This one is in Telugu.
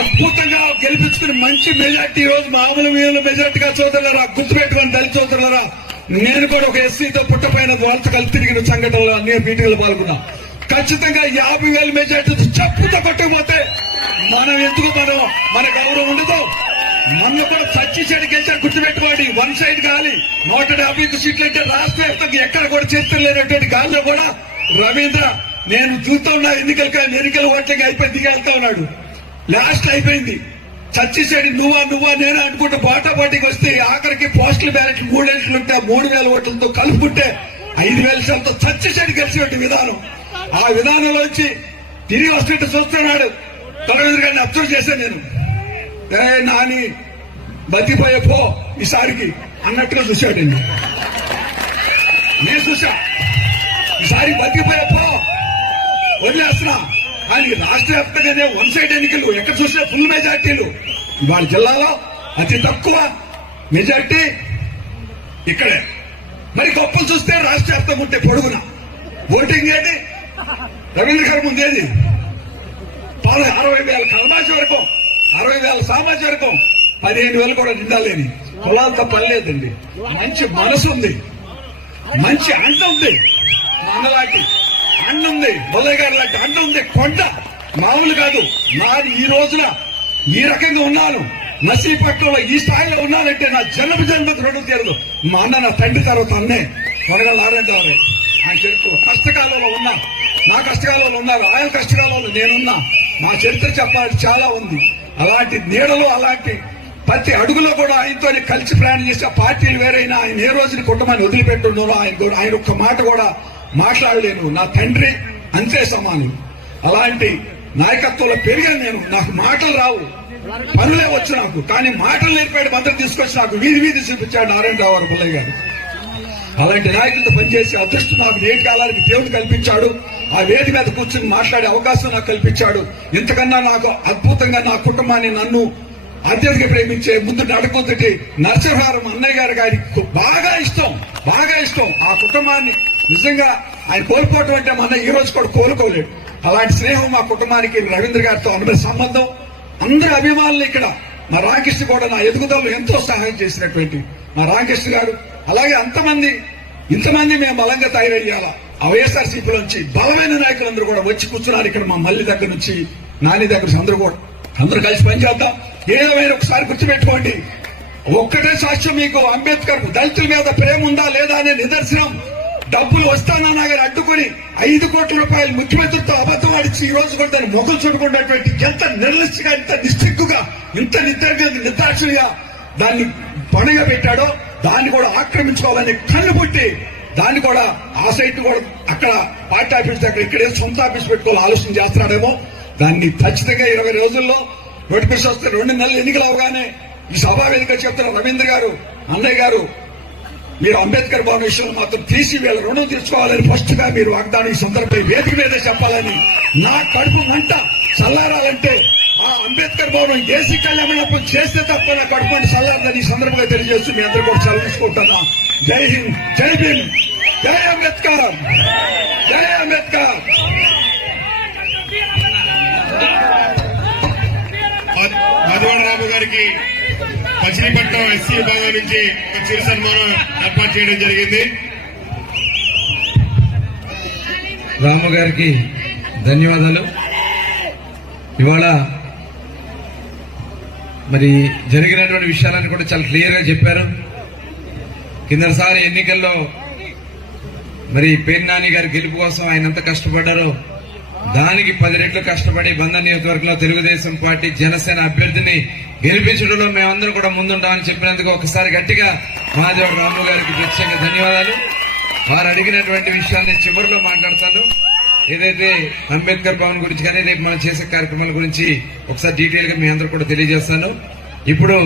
అద్భుతంగా గెలిపించుకుని మంచి మెజార్టీ, ఈ రోజు మామూలు మెజార్టీగా సోదరులరా, గుర్తుపెట్టుకుని దళిత సోదరులరా, నేను కూడా ఒక ఎస్సీతో పుట్టపైన వాళ్ళతో కలిసి తిరిగిన సంఘటనలో అన్ని మీటింగ్లు పాల్గొన్నా. ఖచ్చితంగా 50,000 మెజార్టీ చెప్పుతో కొట్టకపోతే మన గౌరవం ఉండదు. మన కూడా సచ్చి చెడు గెలిచారు, గుర్తుపెట్టుకోండి. వన్ సైడ్ గాలి 150 సీట్లు అంటే రాష్ట్ర వ్యాప్తంగా ఎక్కడ కూడా చరిత్ర లేనటువంటి గాలిలో కూడా రవీంద్ర నేను చూస్తూ ఉన్నా ఎన్నికల ఓట్లకి అయిపోయి దిగెళ్తా ఉన్నాడు. లాస్ట్ అయిపోయింది. చచ్చిసేడి నువ్వా నేనా అనుకుంటే పోటాపోటీకి వస్తే ఆఖరికి పోస్టల్ బ్యాలెట్ 3,000 ఉంటే 3,000 ఓట్లతో కలుపుకుంటే 5,000 శాతంతో చచ్చిసేడి గెలిచేటువంటి విధానం. ఆ విధానంలోంచి తిరిగి వస్తున్నట్టు చూస్తున్నాడు. రవీంద్ర గారిని అబ్జర్వ్ చేశాను నేను. నాని బతిపోయే పో ఈసారికి అన్నట్టుగా చూశాడండి. నేను చూసా ఈసారి బతిపోయే పో వదిలేస్తున్నా. కానీ రాష్ట్ర వ్యాప్తంగానే వన్ సైడ్ ఎన్నికలు ఎక్కడ చూసినా ఫుల్ మెజార్టీలు. ఇవాళ జిల్లాలో అతి తక్కువ మెజార్టీ ఇక్కడే. మరి గొప్పలు చూస్తే రాష్ట్ర వ్యాప్తంగా ఉంటే పొడుగున ఓటింగ్ ఏది రవీంద్ర గారి ముందేది 60,000 కలమాసి వరకు, 60,000 సామాజిక వర్గం, 15,000 కూడా నిండాలేని కులాలతో పని లేదండి. మంచి మనసు ఉంది, మంచి అండ ఉంది, మనలాంటి అండ ఉంది, మొదలయ్య గారి లాంటి అండ ఉంది. కొండ మామూలు కాదు. నాది ఈ రోజున ఈ రకంగా ఉన్నాను, నర్సీపట్నంలో ఈ స్థాయిలో ఉన్నానంటే నా జన్మకు రెండు తీరదు. మా అన్న నా తండ్రి తర్వాత అన్నే కొనగల నారాయణరావు ఆయన చరిత్ర కష్టకాలంలో ఉన్నా, నా కష్టకాలంలో ఉన్నారు, ఆయన కష్టకాలంలో నేనున్నా. మా చరిత్ర చెప్పాలి చాలా ఉంది. అలాంటి నీడలో అలాంటి ప్రతి అడుగులో కూడా ఆయనతో కలిసి ప్రయాణం చేసే పార్టీలు వేరైనా ఆయన ఏ రోజుని కుటుంబాన్ని వదిలిపెట్టున్నారో ఆయన ఒక్క మాట కూడా మాట్లాడలేను. నా తండ్రి అంతే సమానం. అలాంటి నాయకత్వంలో పెరిగాను నేను. నాకు మాటలు రావు, పనులే వచ్చు నాకు. కానీ మాటలు నేర్పాడు భద్రత తీసుకొచ్చి నాకు వీధి చూపించాడు నారాయణరావు గారు, పుల్లయ్య గారు. అలాంటి నాయకులతో పనిచేసే అదృష్టం నాకు నేటి కాలానికి దేవుడు కల్పించాడు. ఆ వేది మీద కూర్చుని మాట్లాడే అవకాశం నాకు కల్పించాడు. ఇంతకన్నా నాకు అద్భుతంగా నా కుటుంబాన్ని నన్ను అత్యధిక ప్రేమించే ముందు నడుకుంటే నరసింహారం అన్నయ్య గారికి బాగా ఇష్టం. ఆ కుటుంబాన్ని నిజంగా ఆయన కోల్పోవటం అంటే మన ఈ రోజు కూడా కోలుకోలేడు. అలాంటి స్నేహం మా కుటుంబానికి రవీంద్ర గారితో ఉన్న సంబంధం. అందరి అభిమానులు ఇక్కడ మా రామకృష్ణ కూడా నా ఎదుగుదలలో ఎంతో సహాయం చేసినటువంటి మా రామకృష్ణ గారు, అలాగే ఇంతమంది మేము బలంగా తయారయ్యాలా. ఆ వైఎస్ఆర్సీపీ నుంచి బలమైన నాయకులందరూ కూడా వచ్చి కూర్చున్నారు ఇక్కడ. మా మల్లి దగ్గర నుంచి నాని దగ్గర నుంచి అందరూ కలిసి పనిచేద్దాం. ఏదేమైనా ఒకసారి గుర్తుపెట్టుకోండి, ఒక్కటే సాక్ష్యం మీకు. అంబేద్కర్ దళితుల మీద ప్రేమ ఉందా లేదా అనే నిదర్శనం. డబ్బులు వస్తానన్నా గారు అడ్డుకుని 5 కోట్ల రూపాయలు ముఖ్యమంత్రితో అబద్ధం ఆడిచి ఈ రోజు కూడా దాన్ని మొక్కలు చుట్టుకున్నటువంటి ఎంత నిర్లక్ష్యంగా, ఇంత నిస్సిగ్గుగా, ఇంత నిర్దాక్షిణ్యంగా దాన్ని పండుగ పెట్టాడో దాన్ని కూడా ఆక్రమించుకోవాలని కళ్ళు పుట్టి దాన్ని కూడా ఆ సైట్ కూడా అక్కడ పార్టీ ఆఫీస్ దగ్గర ఇక్కడే సొంత ఆఫీస్ పెట్టుకోవాలి ఆలోచన చేస్తున్నాడేమో. దాన్ని ఖచ్చితంగా 20 రోజుల్లో నోటిఫికేషన్ వస్తే 2 నెలలు ఎన్నికలు అవగానే ఈ సభా వేదిక చెప్తున్న రవీంద్ర గారు, అన్నయ్య గారు, మీరు అంబేద్కర్ భవన్ విషయంలో మాత్రం తీసి వీళ్ళ రుణం తీర్చుకోవాలని ఫస్ట్ గా మీరు వాగ్దానం ఈ సందర్భంపై వేదిక మీదే చెప్పాలని, నా కడుపు మంట చల్లారాలంటే ఆ అంబేద్కర్ భవనం ఏసీ కళ్యాణం చేస్తే తప్ప నా కడుపు మంట చల్లారదని ఈ సందర్భంగా తెలియజేస్తూ మీ అందరూ కూడా సెలవు తీసుకుంటున్నా. జై హింద్, జై భీమ్, జై అంబేద్కర్, జై అంబేద్కర్. రాము గారికి మచిలీపట్నం ఎస్సీ విభాగం నుంచి ఒక చిరు సన్మానం ఏర్పాటు చేయడం జరిగింది. రాము గారికి ధన్యవాదాలు. ఇవాళ మరి జరిగినటువంటి విషయాలను కూడా చాలా క్లియర్ గా చెప్పారు. కిందసారి ఎన్నికల్లో మరి పేర్ని నాని గారి గెలుపు కోసం ఆయన ఎంత కష్టపడ్డారో దానికి 10 రెట్లు కష్టపడి బంధన్ నియోజకవర్గంలో తెలుగుదేశం పార్టీ జనసేన అభ్యర్థిని గెలిపించడంలో మేమందరం కూడా ముందుంటామని చెప్పినందుకు ఒకసారి గట్టిగా మహాదేవ్ రాము గారికి ప్రత్యేక ధన్యవాదాలు. వారు అడిగినటువంటి విషయాన్ని చివరిలో మాట్లాడతాను. ఏదైతే అంబేద్కర్ భవన్ గురించి కానీ రేపు మనం చేసే కార్యక్రమాల గురించి ఒకసారి డీటెయిల్ గా మీ అందరూ కూడా తెలియజేస్తాను. ఇప్పుడు